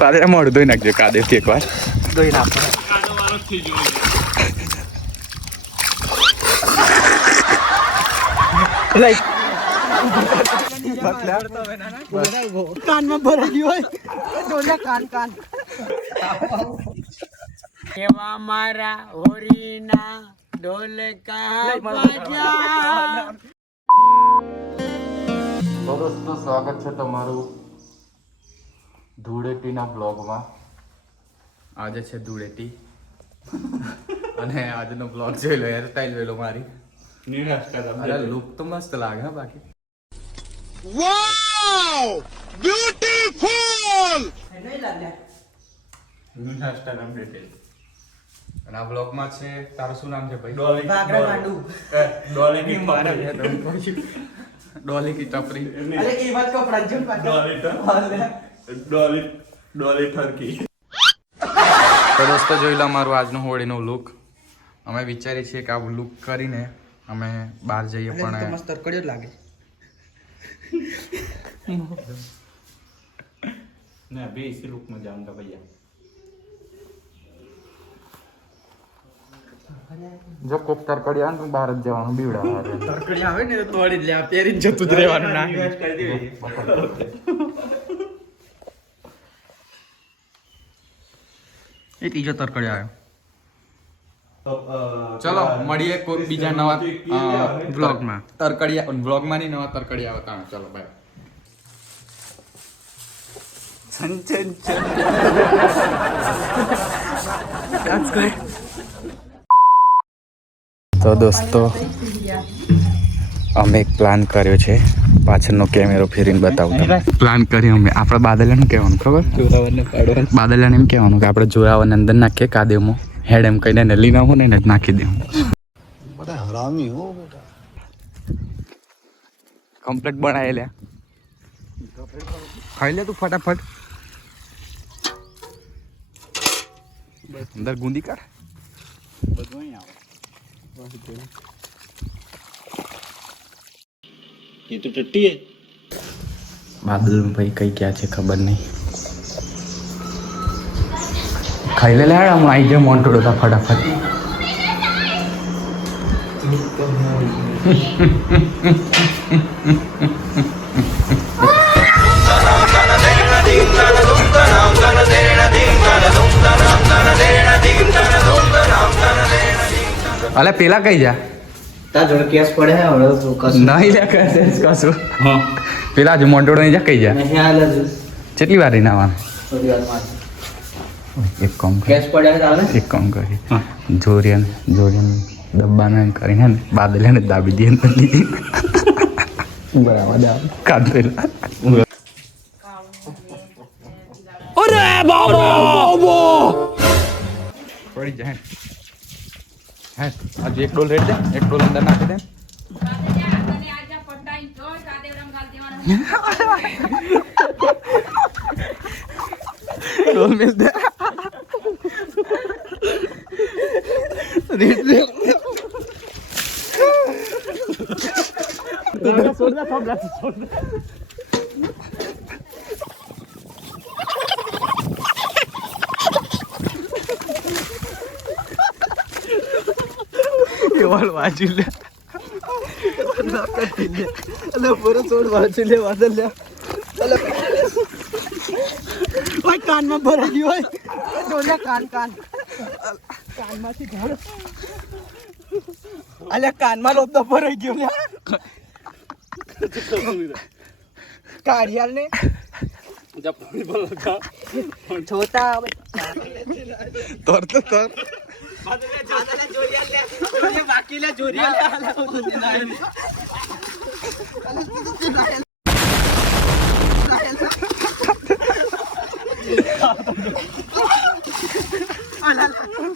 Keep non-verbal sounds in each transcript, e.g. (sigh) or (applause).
પાછળ મોઢું ધોઈ નાખજો કાદેવથી એકવાર. દોઈ નાખો. લાઈક. કાનમાં ભરાઈ ગયું હોય ડોલા કાન કાન એવા મારા હોરીના ઢોલકા બાજા દોસ્તો સ્વાગત છે તમારું. ધૂળેટીના બ્લોગમાં. આજે છે ધૂળેટી. (laughs) અને આજનો બ્લોગ જોઈ લો હેરસ્ટાઈલ જોઈ લો મારી. અરે લુક તો મસ્ત લાગે હા બાકી. અને આ બ્લોગમાં છે તારું શું નામ છે ભાઈ? ભાગરા ગાંડુ ડોલી. ની મારા ડોલી કી ટપરી. અરે એ વાત ડોલી ડોલી ડોલી ઠરકી. દોસ્તો જોઈ લો અમારું આજનો હોળીનો લુક અમે વિચારીએ છીએ કે આ લુક કરીને અમે બહાર જઈએ પણ મસ્ત તરકડ્યો લાગે. ને બે ઇસી લુકમાં જાઉંગા ભૈયા જો કોક તરકડિયા ને બહાર જ જવાનું બીવડા તરકડિયા આવે ને તોડી લે પહેરી જતું જ રહેવાનું ના. એ ત્રીજો તરકડી આવ્યો. ચલો મળીએ કોઈ બીજા નવા બ્લોગમાં. તરકડિયા બ્લોગમાં નહીં નવા તરકડિયા આવતા ચલો બાય તો દોસ્તો અમે એક પ્લાન કર્યો છે. પાછળનો કેમેરો ફેરીને બતાવું પ્લાન કર્યો અમે. આપણે બાદલાને કહેવાનું ખબર? જોરાવરને બાદલિયાને એમ કહેવાનું કે આપણે જોરાવરને અંદર નાખીએ કાદેવમાં. હેડ એમ કહીને એને લઈને આવું ને એને હરામી નાખી દેવું. કમ્પ્લેટ બનાવી લે ખાઈ લે તું ફટાફટ. અંદર ગુંદી કાઢ. ये तो टट्टी है બાદલ ભાઈ કઈ ગયા છે ખબર નહીં ખાઈ લે લે હેડ હમણાં આવી જાય મોન્ટોડો તા ફટાફટ અલે પેલા કઈ જા તાર જોડે કેસ પડે હે હવે તો કશું. નહીં લે કશે. કશું પેલા જ મોન્ટોડો નહીં જા કઈ જા નહીં હાલે જ. કેટલી વાર રીના થોડી એક કામ કર. કેસ પડે હે એક કામ કરી. જોરિયન જોરિયન ડબ્બાને કરીને ને બાદલિયાને દાબી દઈએ ને લીધી બરાબર દાબ બાબો પડી જાય હે આજે એક ડોલ રેડ દે એક ડોલ અંદર નાખી દે. ડોલ મિલ દે. રેડ દે. કેવળ વાંચી લે અલે પૂરો છોડ વાંચી લે વાંચી લે અલે ઓય કાનમાં ભરાઈ ગયું હોય ડોલા કાન કાન કાનમાંથી ઘર અલે કાનમાં લોબદો ભરાઈ ગયો લે કાઢિયાલ ને જોતા તર તો તર બાકી લે જોરિયા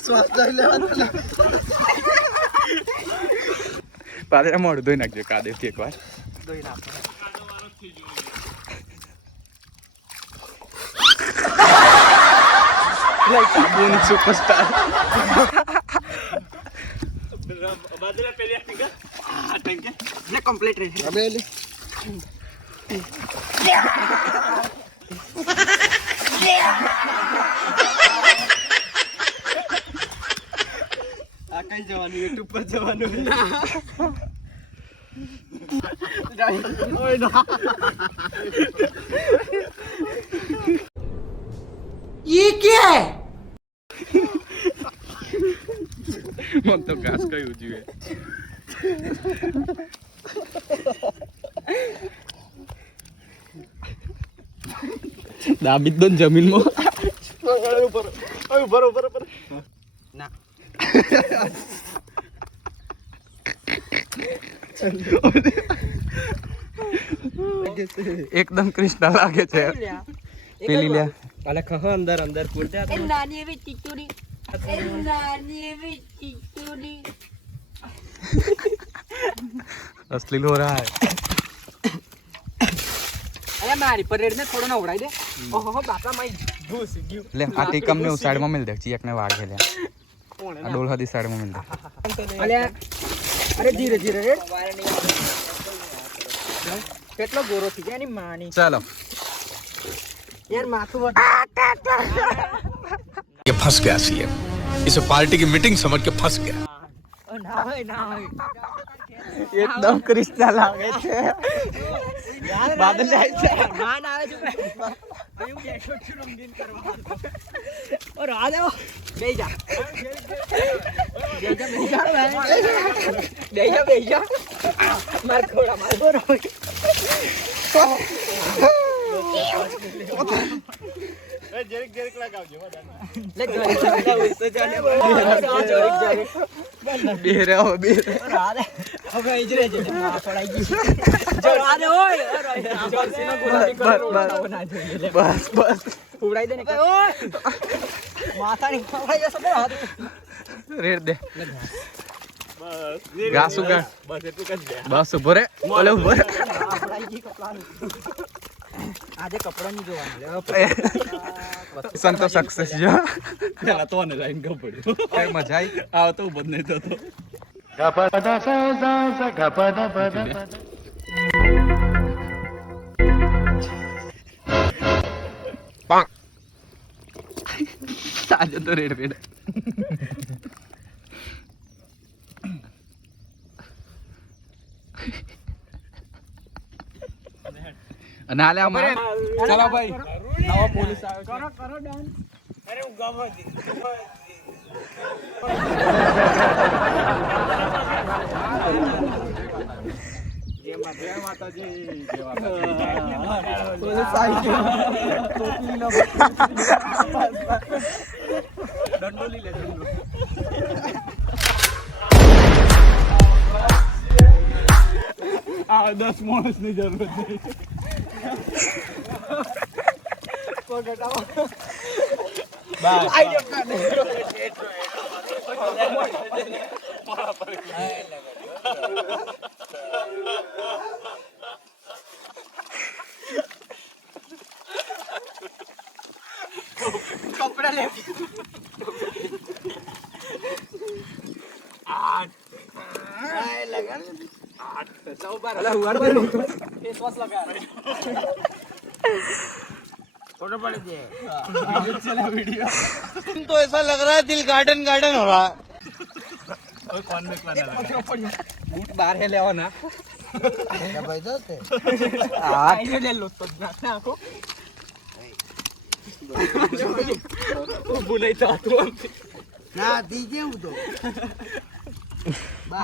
શ્વાસ લઈ લેવા પાછળ મોઢું ધોઈ નાખજો (laughs) Badala pele tinggal. Ah, thank you. Dia complete ni. Ambil ni. આકાશ જવાનું યુટ્યુબ પર ये क्या है મને તો ઘાસ કયું જોઈએ દાબી દો ને જમીનમાં. ઉપર ઉપર ઉપર ના. એકદમ કૃષ્ણ લાગે છે. પેલી લ્યા અલે ખહ અંદર અંદર કુરતા નાની એવી ચીચુરી અશ્લીલ હો રહા હૈ. અરે મારી પરેડ ને થોડો નવડાઈ દે. ઓહો બાપા માઈ ઘૂસ ગયું લે આ ટીકમ ને સાઈડમાં મિલ દે. ચિયક ને વાગે લે. આ ડોલ હદી સાઈડમાં મિલ દે. અલે અરે ધીરે ધીરે રેડ. કેટલો ગોરો થઈ ગયા એની માની. ચાલો. યાર માથું फंस गया सीएम। इसे पार्टी की मीटिंग समझ के फंस गया। एकदम क्रिस्टा लागे थे। बादल और आ जाओ। भेजा भेजा जा भेजा जा मार खोड़ा मार खोड़ा જા જા જા જા જા ખોડા માર બોરો લે જરીક જરીક તો જાને જરીક જરીક. બે રે હવે બે રે હવે અહીં જ રહેજે ના પડાઈ ગઈ. જો રાધે ઓય જર્સીનો ગુલાબી કલર ના. બસ બસ. ઉડાઈ દે ને ઓય. માથાની ખવડાઈ જશે બરાબર હાથ. રેડ દે. ઘાસ ઉગાડ. બસ એટલું કરી બસ ઊભો રે. ઓલે ઊભો રે. આજે કપડાની જોવાનું લે સંતો સક્સેસ જો પેલા તો ને લાઈન ગયો પડ્યો કઈ મજા આવી આવ તો બંધ નહીં થતો આજે તો રેડ રેડ અને લે અમારે ચાલો ભાઈ. નવા પોલીસ આવ્યો કરો કરો ડન. અરે હું ગમો દંડોલી લે દંડો આ દસ માણસની જરૂર નહીં કપડા લે બૂટ બહાર હે લેવાના હા લે લો તો નાખ પૈસા કાલે દાડો વિડિયો લઈને ના આવાય લે લાગે છે એક એક ફોટો એક ફોટો ફોટો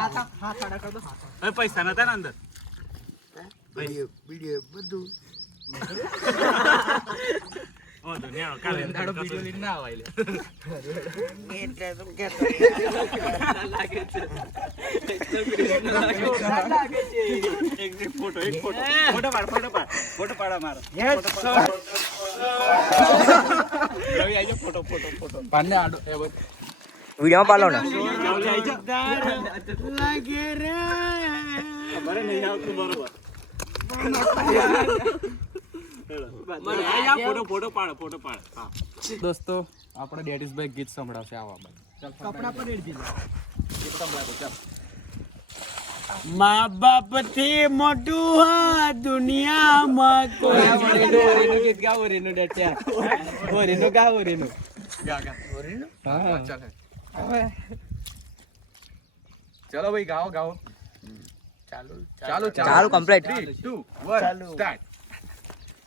પાડ ફોટો પાડ ફોટો પાડા મારો રવિ આજો ફોટો ફોટો ફોટો પાને આડો એ બધું લાગે રે. બરે નહીં આવતું બરોબર. ફોટો ફોટો પાડ ફોટો પાડ. દોસ્તો આપણે ડેડીસભાઈ ગીત સંભળાવશે આવા બાદ કપડા પર ગીત સંભળાવો ચાલ. મા બાપથી મોટું હા દુનિયામાં કોઈ ઓરીનું ગીત ગાઓ ઓરીનું ડટ્યા ઓરીનું ગાઓ ઓરીનું. ગા ગા હા. ચાલ ચલો. ભાઈ ગાઓ ગાઓ. ચાલો ચાલો. ચાલો કમ્પ્લીટ 3 2 1 સ્ટાર્ટ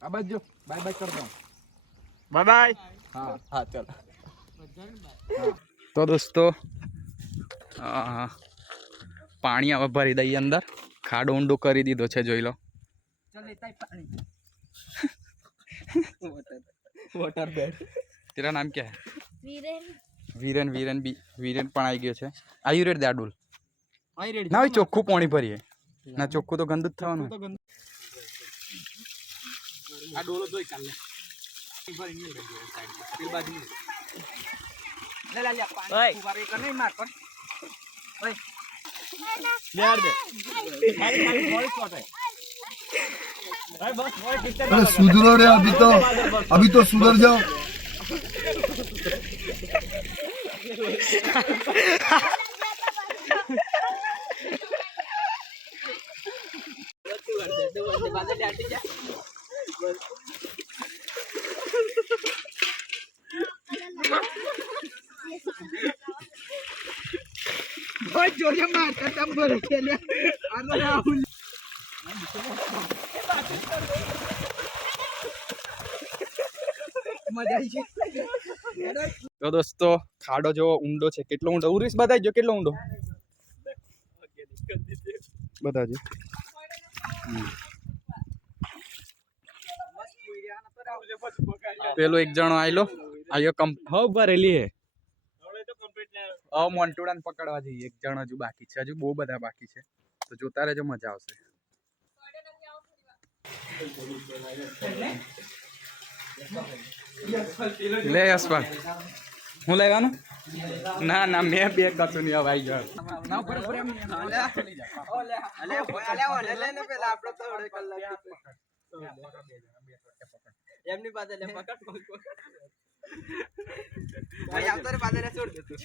આ બાજુ બાય બાય કર દો બાય બાય હા હા ચાલો તો દોસ્તો પાણી હવે ભરી દઈએ અંદર. ખાડો ઊંડો કરી દીધો છે જોઈ લો. તેરા નામ ક્યાં વિરેન. વીરેન વીરેન બી વીરેન પણ આવી ગયો છે. આયુ રેડ દાડુલ? ના ચોખ્ખું પાણી ભરીએ. ના ચોખ્ખું તો ગંદુ જ થવાનું अरे सुधरो रे अभी तो अभी तो सुधर जाओ (laughs) તો દોસ્તો ખાડો જો ઊંડો છે. કેટલો ઊંડો? ઉરીસ બતાવજો કેટલો ઊંડો? બતાવજો. પેલો એક જણો આયલો. આયો કમ હવ ભરેલી હે. હવે મોન્ટુડાને પકડવા જઈએ. એક જણ હજુ બાકી છે. હજુ બહુ બધા બાકી છે. તો જોતા રહેજો મજા આવશે. લે યશપાલ હું લેવાનું? ના ના મેં બે હવે આવી ગયો. ના ઉપર ઉપર એમ નહીં. એમની પાસે લે પકડ પકડ ભાઈ આવતો રે પાસે છોડ દે તું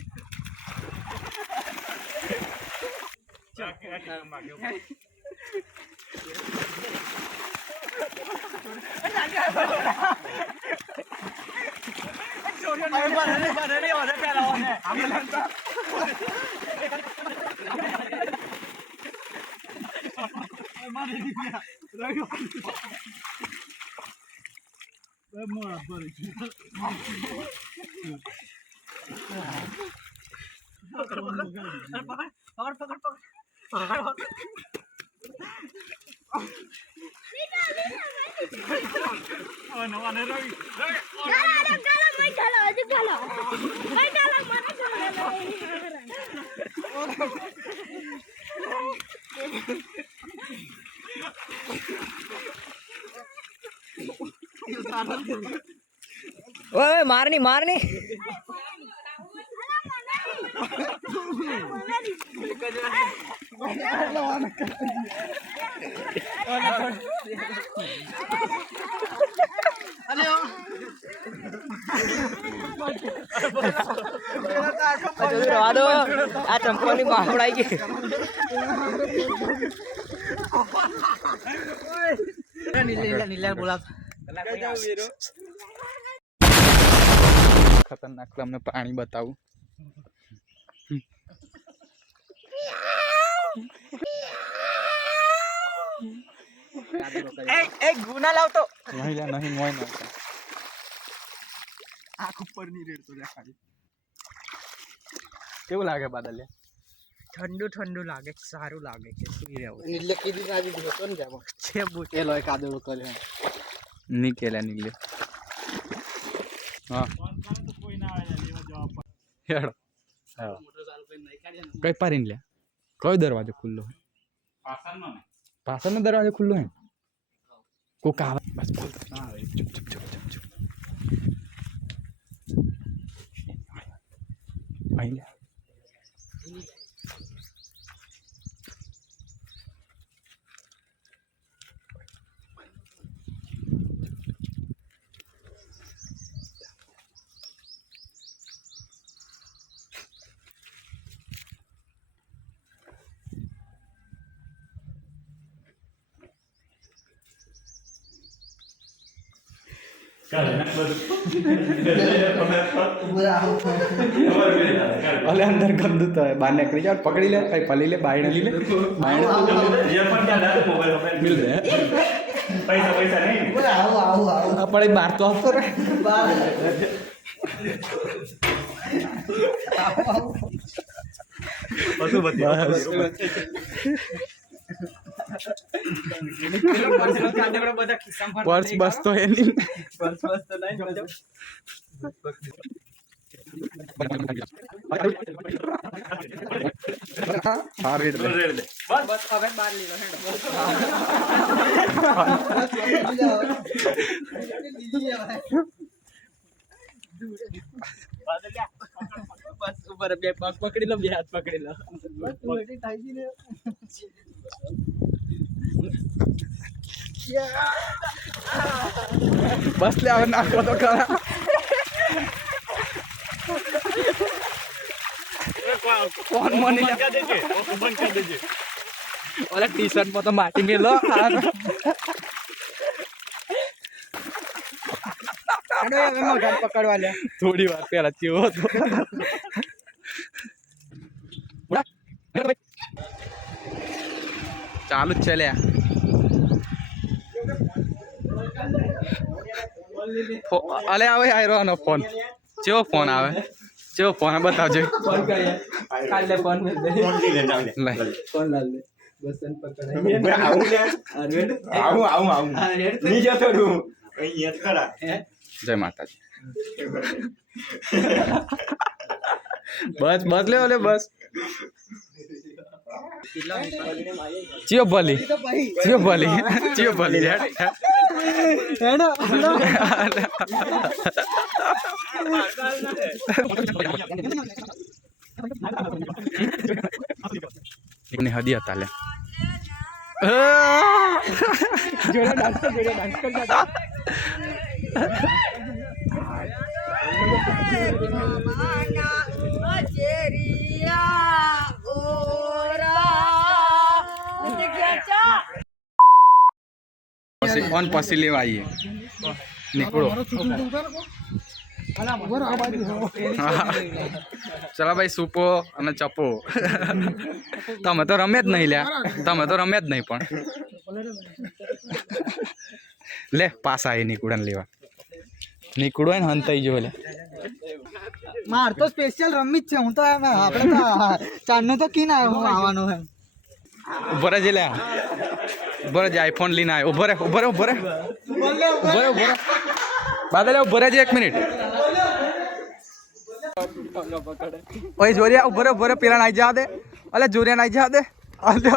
पकड़ पकड़ पकड़ Oh, no, no, no, no, no, no, no, no, no, no, no, no, no, ગાલો હજુ ગાલો મને ઓય મારની મારની. રવા દો આ ચંપલની માવડાઈ ગઈ ખતરનાક તમને પાણી બતાવું. (laughs) ગુના લાવતો. નહીં નહીં મોય ન આંખ ઉપરની રેડતો દેખાડી કેવું લાગે બાદલ? ઠંડુ ઠંડુ લાગે સારું લાગે છે સુઈ રહેવું એટલે કીધી સારી દીધો કોણ જાવ. છે બુટ એ લોય કાદડો કર્યો નીકળ્યા નીકળ્યો હા. હેડો. કઈ પારીને લે? કયો દરવાજો ખુલ્લો હે પાછળનો દરવાજો ખુલ્લો હે કોક આવે. બસ બોલ. ચુપ ચુપ ચુપ ચૂપ. ચૂપ અહીં લે. ઓલે અંદર ગંદુ તો બહાર નીકળી જાવ પકડી લે કઈ પલી લે બાયણે લી. લે (laughs) પૈસા પૈસા નહીં. આપણે બાર તો આપતો રે. બધું બધી પર્સ (laughs) બસ તો એ નહીં સારી રીતે બસ હવે બાર લીધો બસ ઉપર બે પગ પકડી લો બે હાથ પકડી લો. બસ લે હવે નાખો તો ખરા. ફોન મની ઓલા ટી શર્ટમાં તો માટી મેલો. પકડવા લે. થોડી વાર પહેલા કેવો હતો. ચાલુ જ છે લ્યા. અલે આવે આયરો આનો ફોન. ચેવો ફોન આવે? ચેવો ફોન આવે? બતાવજો. ફોન કરીએ કાલે ફોન લઈ ફોન લાલ દે બસ પકડાય આવું આવું આવું અહીંયા ખરા જય માતાજી. બસ બસ લે ઓલે બસ. ચિયો ભલી. ચિયો ભલી. ચિયો ભલી. હેડ. હેડો. ને હદી હતા લે. જોડે ડાન્સ કર જોડે ડાન્સ કર દાદા પછી ઓન પછી લેવા આવીએ. નીકળો. ચલો ભાઈ સૂપો અને ચપો તમે તો રમે જ નહીં લ્યા. તમે તો રમે જ નહીં પણ. લે પાસા એ નીકળન લેવા. નીકળો ને હંતાઈ જો લે. માર તો સ્પેશિયલ રમી જ છે. હું તો આપણે તો ચાંદનો તો કી આવ્યો હું આવવાનો હે ઊભો રહે લે ઊભો રહે આઈફોન લઈને આવ્યો ઊભો રહે ઊભો રહે ઊભો રહે. ઊભો રહે ઊભો રહે. બાદલ ઊભો રહે એક મિનિટ. ઓય જોરિયા ઊભો રહે ઊભો રહે. પેલા નાઈ જા દે. અલે જોરિયા નાઈ જા દે. અલે.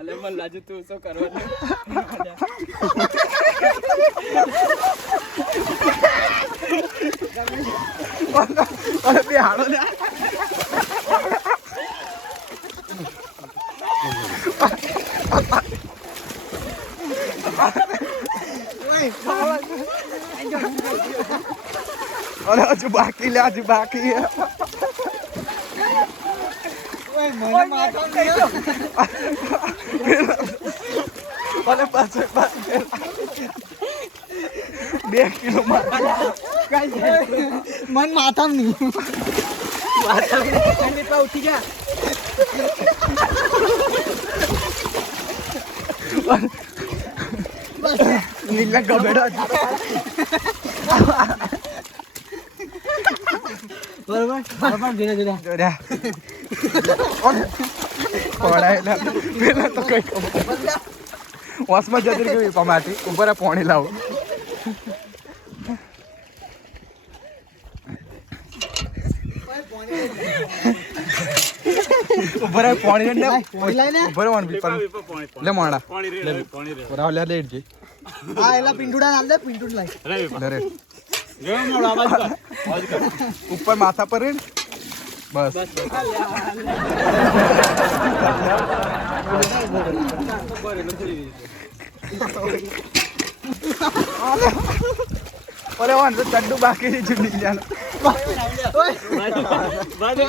અલે મન લાજુ તું શું કરવાનું? અલે બે હાડો દે. અરે હજુ બાકી લે હજુ બાકી પાછળ પાછળ બે કિલો મન માથા નહીં. માથા ઉઠી ગયા. નીલા ગબેડો બરોબર બરોબર ધીરે ધીરે જોડ્યા પડાયેલા પેલા તો કઈ પોણી લાવો. ઊભો રહે. પાણી ને. પાણી લઈને ઊભો રહે બી પાણી પાણી. લે મોણા. પાણી રે પાણી રે. રાવ લે લેડ જઈ હા એલા પિંડુડા નાલ દે પિંડુડ લાઈ રે. લે રે જો મોડો આવાજ કર આવાજ કર ઉપર માથા પર રે બસ. અરે વાન તો ચડ્ડુ બાકી છે નીકળ્યાનો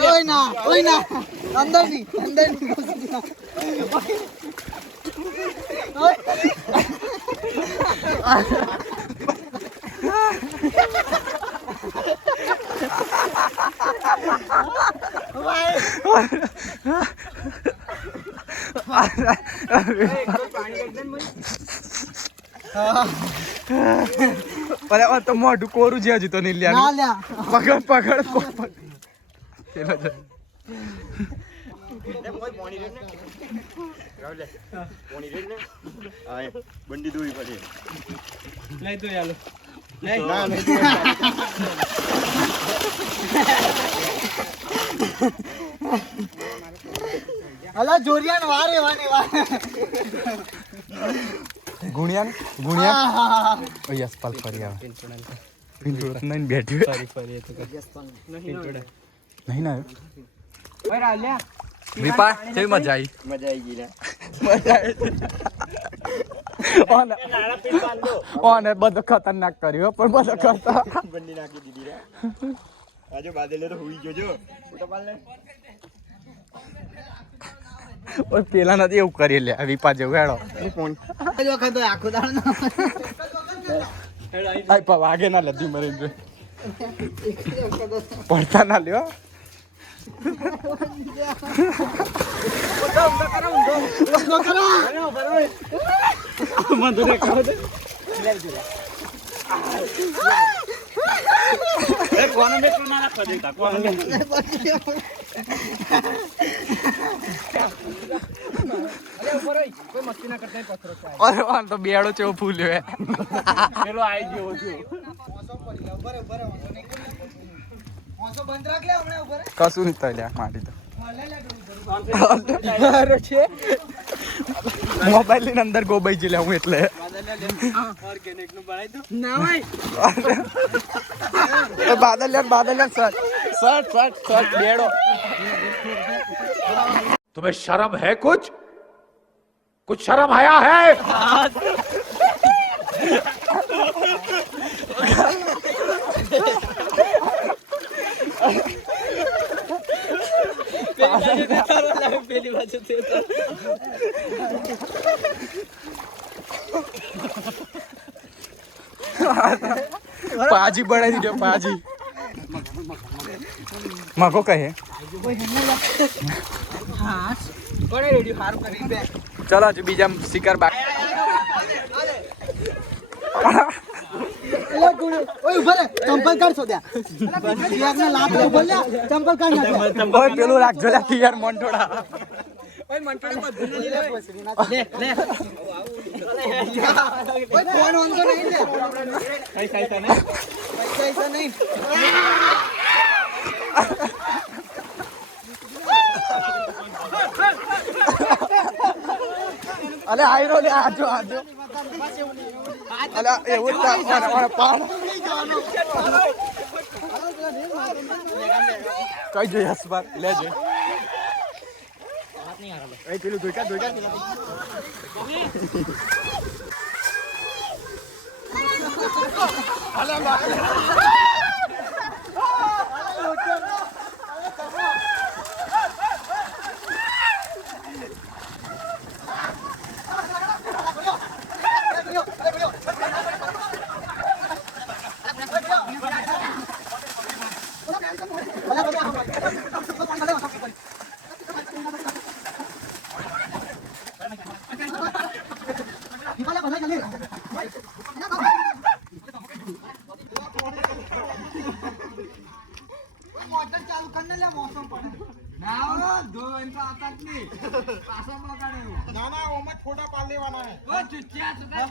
ઓય ના ઓય ના. અંદરની અંદરની ઘુસી ના. ઓય. અરે તો મોઢું કોરું જ્યાં હજુ તો ના નીલ્યાનું લ્યા પકડ પકડ પકડ પેલો છે. લઈ દો યાલો. અલા જોરિયાન વારે વાને વારે. ગુણિયાન ગુણિયાન. ગુણ્યા ઓ યસ પલ ફરી આવે. પિંટોડા નહીં બેઠ્યો ફરી ફરી એ તો કર પિંટોડા નહીં ના ઓય રાલ્યા. વિપા કેવી મજા આવી મજા આવી ગઈ મજા આવી ઓને ઓને બધો ખતરનાક કર્યો પણ બધો કરતા બંડી નાખી દીધી રે આજો બાદલે તો હુઈ જોજો ફોટો પાડ લે ઓય પેલા નથી એવું કરી લે વિપા જેવું હેડો. ફોન. આજ વખત આખો દાડો આઈ પા વાગે ના લધી મરી પડતા ના લ્યો. અરે તો બેડો ચેવો ફૂલ્યો પેલો આવી ગયો હતો બંધ રાખ લે હમણાં ઉપર કશું નહીં થાય લ્યા માટી તો મોબાઈલ ની અંદર ગોબાઈ જઈ લે હું એટલે ઓર્ગેનિક નું બનાવી દો ના ભાઈ એ બાદલ લે બાદલ લે સર સર સર સર બેડો तुम्हें शर्म है कुछ कुछ शर्म आया है (laughs) પેલી બાજુ પાજી બનાવી દીધો પાજી. મગો કહે. ચલો બીજા શિકાર બાકી એલા ગુડુ ઓય ઊભા રે ચંપલ કાઢ સોદ્યા જીવાકને લાત લે બોલ ચંપલ કાઢ નાખ ઓય પેલું રાખજો તિયાર મોંટોડા લે. લે ઓય ફોન ઓન તો નહીં લે. કઈ કઈ તને પૈસા ऐसा નહીં. અલે આયરો લે આજો આજો. અલે એવું જ પાડ. કઈ જોઈએ હસબાર લેજે એ પેલું ધોઈકા ધોઈકા મોટર ચાલુ કરીને લે મોસમ પડે ના દો એમ તો આતા જ નહીં પાછો બગાડે ના ના ઓમાં ફોટા પાડ લેવાના હે. ઓ ચુચ્યા સુધા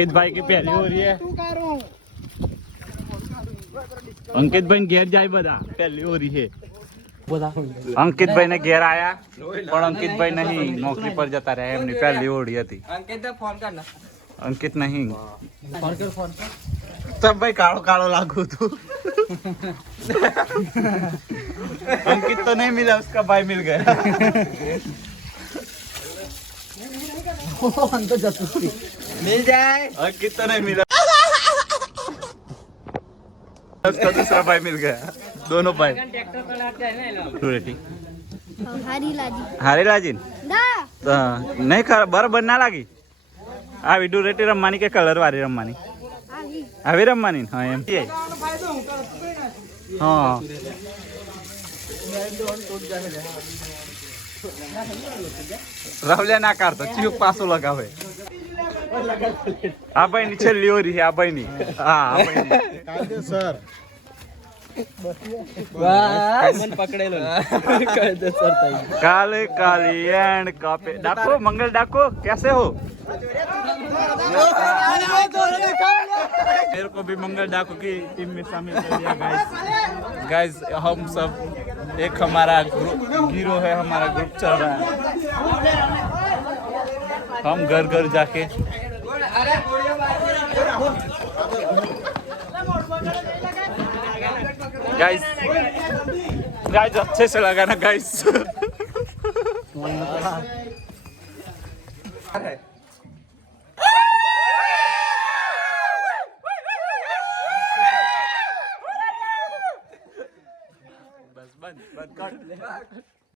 अंकित भाई की पहली हो रही है અંકિત ભાઈ ઘેર જાય બધા પહેલી ઓરી છે અંકિતભાઈ ને ઘેર આયા પણ અંકિતભાઈ નહીં નોકરી પર જતા રહ્યા એમની પહેલી ઓળી હતી અંકિત ફોન કર ના અંકિત નહીં તબ ભાઈ કાળો કાળો લાગુ તું अंकित तो नहीं मिला उसका भाई मिल गया મિલ જાય अंकित तो नहीं मिला उसका दूसरा भाई मिल गया दोनों भाई રેટી હારી લાજી હારે લાજી ના તો નહીં ખરા બરાબર ના લાગી આ વિડુ રેટી રમવાની કે કલર વાળી રમવાની આવી આવી રમવાની હા એમ હા રાહુલે ના કાઢતો ચીક પાછો લગાવે આ ભાઈ ની છેલ્લી ઓરી છે આ ભાઈ ની હા આ ભાઈ મન પકડેલો કાયદેસર થઈ કાલે કાલી એન્ડ કાપે ડાકો મંગલ ડાકો कैसे हो मेरे को भी मंगल डाको की टीम में शामिल कर दिया गाइस गाइस हम सब एक हमारा ग्रुप हीरो है हमारा ग्रुप चल रहा है हम घर घर जाके। गाइस गाइस अच्छे से लगाना गाइस बस बंद बंद।